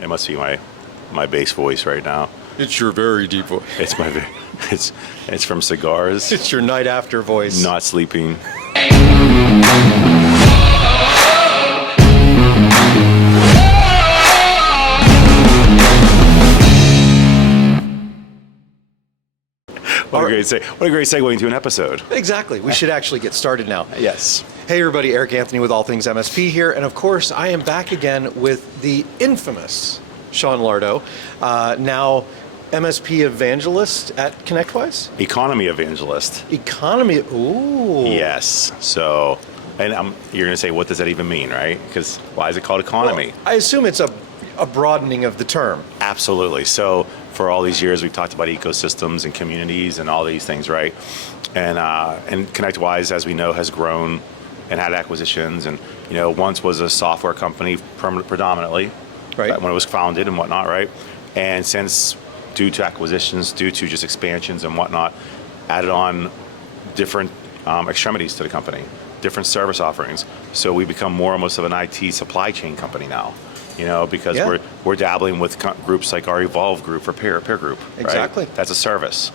It must be my bass voice right now. It's your very deep voice. It's from cigars. It's your night after voice. Not sleeping. What a great segue into an episode. Exactly. We should actually get started now. Yes. Hey everybody, Eric Anthony with All Things MSP here, and of course I am back again with the infamous Sean Lardo, now MSP evangelist at ConnectWise? Economy evangelist. Economy, ooh. Yes. So, and you're going to say, what does that even mean, right? Because why is it called economy? Well, I assume it's a broadening of the term. Absolutely. So for all these years, we've talked about ecosystems and communities and all these things, right? And ConnectWise, as we know, has grown and had acquisitions, and once was a software company predominantly, right, when it was founded and whatnot, right? And since, due to acquisitions, due to just expansions and whatnot, added on different extremities to the company, different service offerings. So we become more almost of an IT supply chain company now, because we're dabbling with groups like our Evolve group or peer group. Exactly. Right? That's a service.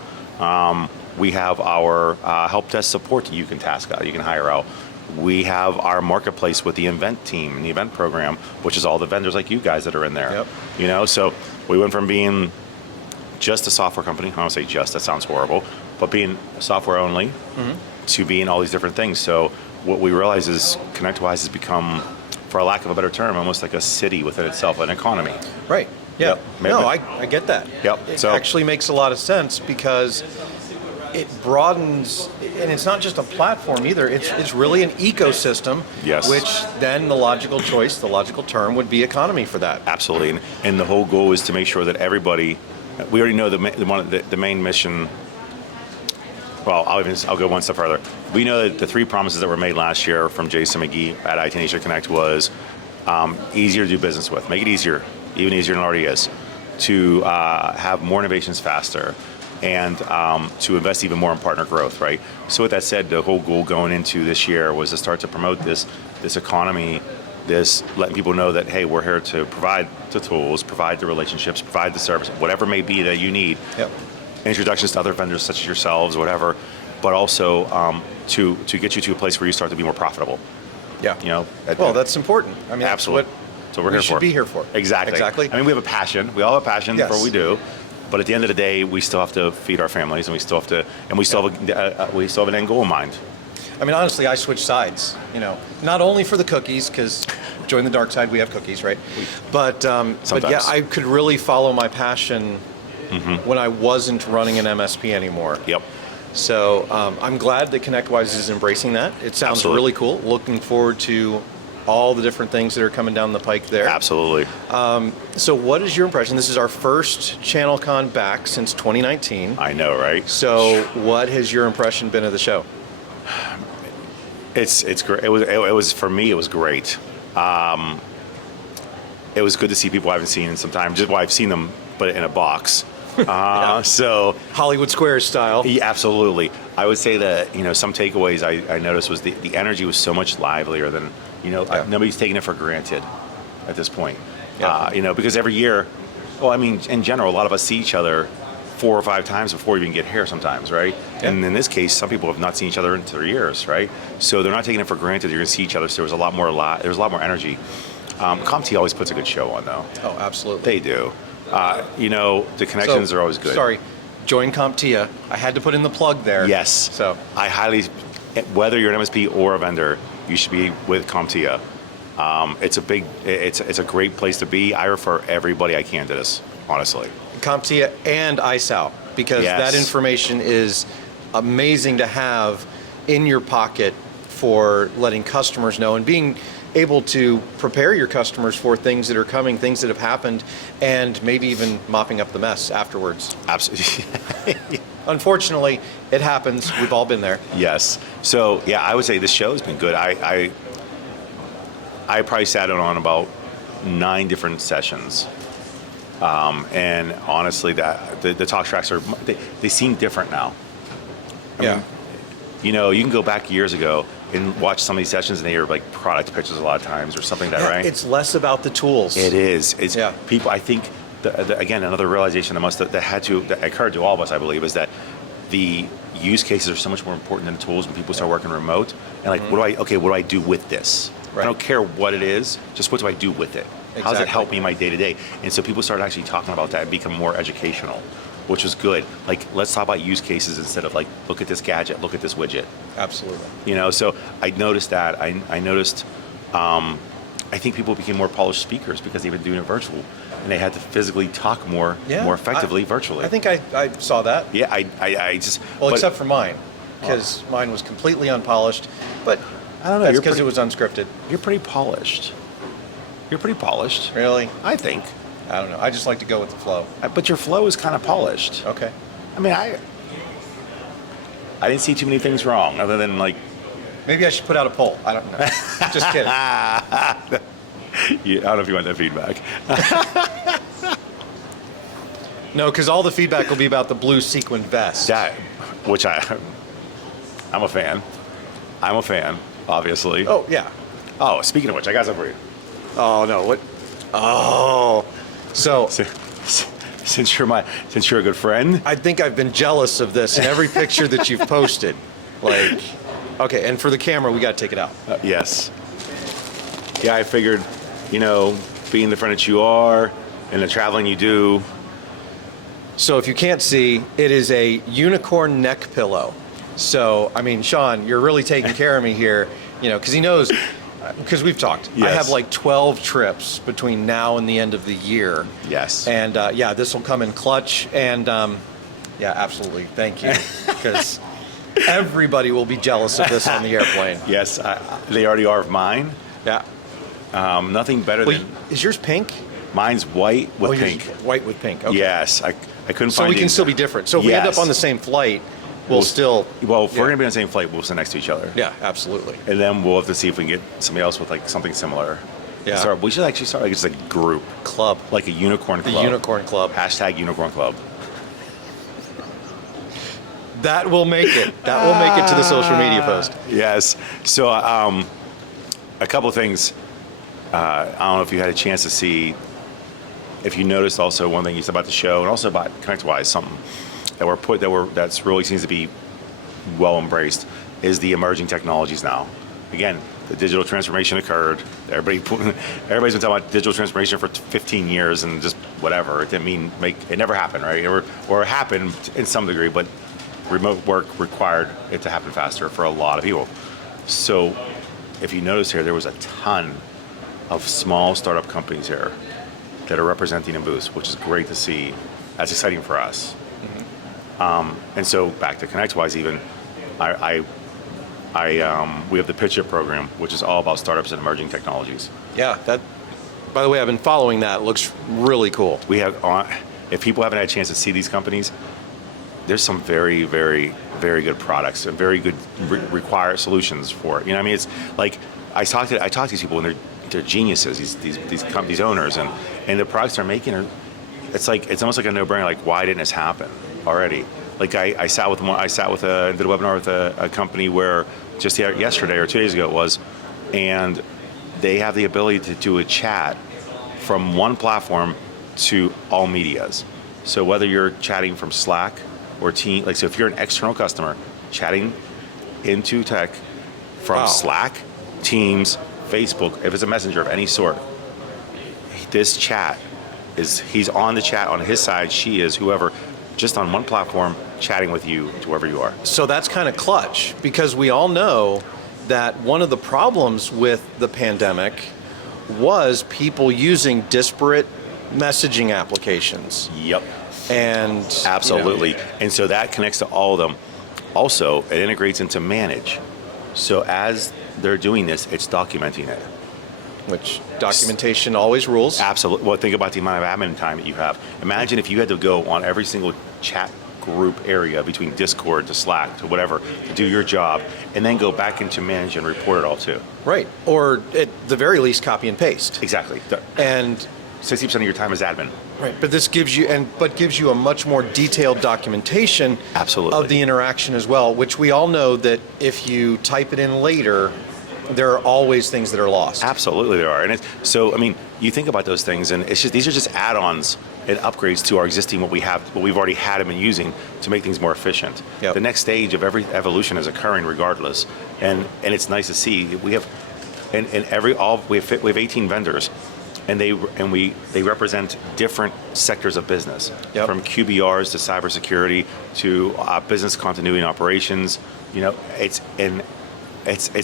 We have our help desk support that you can task out, you can hire out. We have our marketplace with the event team and the event program, which is all the vendors like you guys that are in there. Yep. So we went from being just a software company, I don't say just, that sounds horrible, but being software only to being all these different things. So what we realize is ConnectWise has become, for lack of a better term, almost like a city within itself, an economy. Right. Yeah. Yep. No, I get that. Yep. It actually makes a lot of sense because it broadens, and it's not just a platform either, it's really an ecosystem. Yes. Which then the logical choice, the logical term would be economy for that. Absolutely. And the whole goal is to make sure that everybody, we already know the main mission. Well, I'll go one step further. We know that the 3 promises that were made last year from Jason McGee at IT Nation Connect was easier to do business with, make it easier, even easier than it already is, to have more innovations faster, and to invest even more in partner growth, right? So with that said, the whole goal going into this year was to start to promote this economy, letting people know that, hey, we're here to provide the tools, provide the relationships, provide the service, whatever it may be that you need. Yep. Introductions to other vendors such as yourselves, whatever, but also to get you to a place where you start to be more profitable. Yeah. That's important. I mean, absolutely. That's what we should be here for. Exactly. I mean, we have a passion. We all have a passion for what we do. But at the end of the day, we still have to feed our families, and we still have an end goal in mind. I mean, honestly, I switch sides. Not only for the cookies, because join the dark side, we have cookies, right? But yeah, I could really follow my passion when I wasn't running an MSP anymore. Yep. So I'm glad that ConnectWise is embracing that. It sounds really cool. Looking forward to all the different things that are coming down the pike there. Absolutely. So what is your impression? This is our first ChannelCon back since 2019. I know, right? So what has your impression been of the show? It's great. It was for me. It was great. It was good to see people I haven't seen in some time. I've seen them, but in a box. So Hollywood Squares style. Yeah, absolutely. I would say that some takeaways I noticed was the energy was so much livelier than nobody's taking it for granted at this point. Because every year, in general, a lot of us see each other 4 or 5 times before we even get here sometimes, right? Yeah. And in this case, some people have not seen each other in 3 years, right? So they're not taking it for granted you're going to see each other. So there was a lot more energy. CompTIA always puts a good show on, though. Oh, absolutely. They do. The connections are always good. Sorry, join CompTIA. I had to put in the plug there. Yes. So I highly, whether you're an MSP or a vendor, you should be with CompTIA. It's a great place to be. I refer everybody I can to this, honestly. CompTIA and ISAL, because that information is amazing to have in your pocket for letting customers know and being able to prepare your customers for things that are coming, things that have happened, and maybe even mopping up the mess afterwards. Absolutely. Unfortunately, it happens. We've all been there. Yes. So yeah, I would say this show has been good. I probably sat in on about 9 different sessions. And honestly, the talk tracks they seem different now. I mean, you can go back years ago, and watch some of these sessions, and they are like product pitches a lot of times or something like that, right? It's less about the tools. It is. It's people. I think again, another realization that occurred to all of us, I believe, is that the use cases are so much more important than the tools when people start working remote. And like, what do I do with this? Right. I don't care what it is. Just what do I do with it? Exactly. How does it help me in my day to day? And so people started actually talking about that and become more educational, which was good. Like, let's talk about use cases instead of like, look at this gadget, look at this widget. Absolutely. You know, so I noticed that. I noticed. I think people became more polished speakers because they've been doing it virtual, and they had to physically talk more effectively virtually. I think I saw that. Yeah, I just. Well, except for mine, because mine was completely unpolished. But I don't know. That's because it was unscripted. You're pretty polished. You're pretty polished. Really? I think. I don't know. I just like to go with the flow. But your flow is kind of polished. Okay. I mean, I didn't see too many things wrong, other than like. Maybe I should put out a poll. I don't know. Just kidding. I don't know if you want that feedback. No, because all the feedback will be about the blue sequin vest. That, which I'm a fan. I'm a fan, obviously. Oh, yeah. Oh, speaking of which, I got something for you. Oh, no. What? Oh. So, Since you're a good friend. I think I've been jealous of this in every picture that you've posted. Like, okay, and for the camera, we got to take it out. Yes. Yeah, I figured, being the friend that you are and the traveling you do. So if you can't see, it is a unicorn neck pillow. So, I mean, Sean, you're really taking care of me here, because he knows, because we've talked. Yes. I have like 12 trips between now and the end of the year. Yes. And this will come in clutch. And absolutely. Thank you. Because everybody will be jealous of this on the airplane. Yes, they already are of mine. Yeah. Nothing better than. Is yours pink? Mine's white with pink. White with pink. Okay. Yes, I couldn't find. So we can still be different. So if we end up on the same flight, we'll still. Well, if we're gonna be on the same flight, we'll sit next to each other. Yeah, absolutely. And then we'll have to see if we can get somebody else with like something similar. Yeah. We should actually start like just a group Club. like a unicorn club. The unicorn club. Hashtag unicorn club. That will make it. That will make it to the social media post. Yes. So a couple of things. I don't know if you had a chance to see. If you noticed, also one thing you said about the show, and also about ConnectWise, something that's really seems to be well embraced, is the emerging technologies now. Again, the digital transformation occurred. Everybody's been talking about digital transformation for 15 years, and just whatever. It didn't it never happened, right? Or it happened in some degree, but remote work required it to happen faster for a lot of people. So, if you notice here, there was a ton of small startup companies here that are representing in booths, which is great to see. That's exciting for us. Mm-hmm. And so back to ConnectWise, even we have the Pitch It program, which is all about startups and emerging technologies. Yeah, that. By the way, I've been following that. It looks really cool. We have, if people haven't had a chance to see these companies, there's some very, very, very good products and very good required solutions for it. It's like I talk to these people, and they're geniuses. These owners, and the products they're making it's almost like a no-brainer. Like, why didn't this happen already? Like I did a webinar with a company where just yesterday or 2 days ago it was, and they have the ability to do a chat from one platform to all medias. So whether you're chatting from Slack or Team, so if you're an external customer chatting into tech from Slack, Teams, Facebook, if it's a messenger of any sort, this chat he's on the chat on his side, she is, whoever, just on one platform chatting with you to wherever you are. So that's kind of clutch, because we all know that one of the problems with the pandemic was people using disparate messaging applications. Yep. And absolutely. And so that connects to all of them. Also, it integrates into Manage. So as they're doing this, it's documenting it. Which documentation always rules. Absolutely. Well, think about the amount of admin time that you have. Imagine if you had to go on every single chat group area between Discord to Slack to whatever to do your job, and then go back into Manage and report it all too. Right. Or at the very least, copy and paste. Exactly. And 60% of your time is admin. Right, but this gives you a much more detailed documentation Absolutely. of the interaction as well, which we all know that if you type it in later, there are always things that are lost. Absolutely, there are, and so I mean, you think about those things, and it's just these are just add-ons and upgrades to our existing what we've already had and been using to make things more efficient. Yep. The next stage of every evolution is occurring regardless, and it's nice to see we have, we have 18 vendors. And they represent different sectors of business, Yep. from QBRs to cybersecurity to business continuity and operations. You know, it's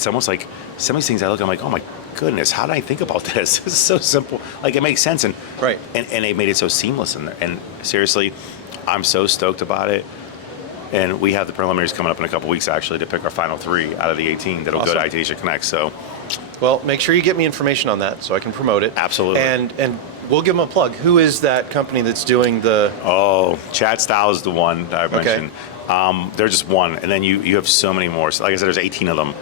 almost like some of these things I look, I'm like, oh my goodness, how did I think about this? This is so simple. Like, it makes sense, and Right. and they made it so seamless. And seriously, I'm so stoked about it. And we have the preliminaries coming up in a couple weeks actually to pick our final 3 out of the 18 that'll go to IT Asia Connect. So. Well, make sure you get me information on that so I can promote it. Absolutely. And we'll give them a plug. Who is that company that's doing the... Oh, Chat Style is the one that I mentioned. They're just one, and then you have so many more. So like I said, there's 18 of them.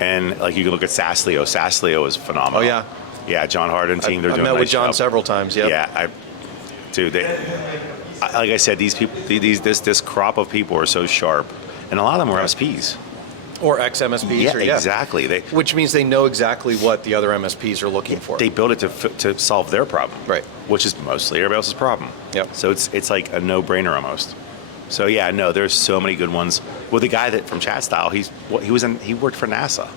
And like you can look at Saslio. Saslio is phenomenal. Oh, yeah? Yeah, John Harden team, they're I've doing met a nice with John job. several times, yep. Yeah, like I said, these people, this crop of people are so sharp, and a lot of them are MSPs. Or ex-MSPs. Yeah, exactly. Which means they know exactly what the other MSPs are looking for. They build it to solve their problem, Right. Which is mostly everybody else's problem. Yep. So it's like a no-brainer almost. So yeah, no, there's so many good ones. Well, the guy that from Chat Style, he worked for NASA.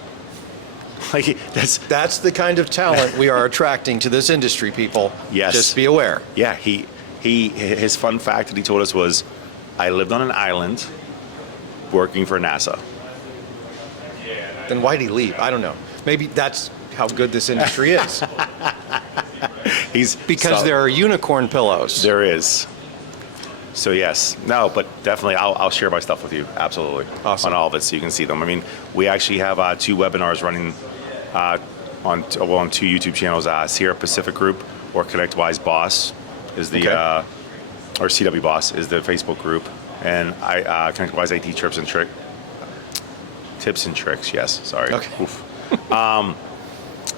Like that's the kind of talent we are attracting to this industry, people. Yes. Just be aware. Yeah, his fun fact that he told us was, I lived on an island working for NASA. Then why'd he leave? I don't know. Maybe that's how good this industry is. Because there are unicorn pillows. There is. So yes, no, but definitely I'll share my stuff with you. Absolutely. Awesome. On all of it so you can see them. I mean, we actually have 2 webinars running on 2 YouTube channels. Sierra Pacific Group, or ConnectWise Boss is the, Okay. or CW Boss is the Facebook group. And ConnectWise IT Tips and Tricks, yes, sorry. Okay. Oof.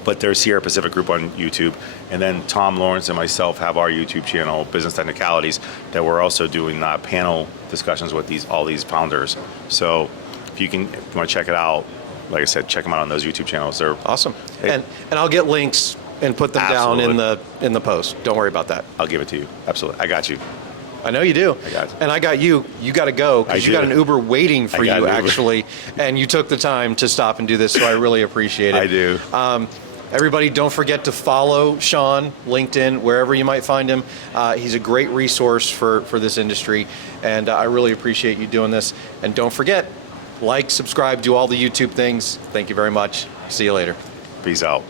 But there's Sierra Pacific Group on YouTube. And then Tom Lawrence and myself have our YouTube channel, Business Technicalities, that we're also doing panel discussions with all these founders. So if you want to check it out, like I said, check them out on those YouTube channels. They're awesome. And I'll get links and put them down in the post. Don't worry about that. I'll give it to you. Absolutely. I got you. I know you do. I got you. And I got you. You got to go because you got an Uber waiting for you, actually. And you took the time to stop and do this, so I really appreciate it. I do. Everybody, don't forget to follow Sean, LinkedIn, wherever you might find him. He's a great resource for this industry, and I really appreciate you doing this. And don't forget, like, subscribe, do all the YouTube things. Thank you very much. See you later. Peace out.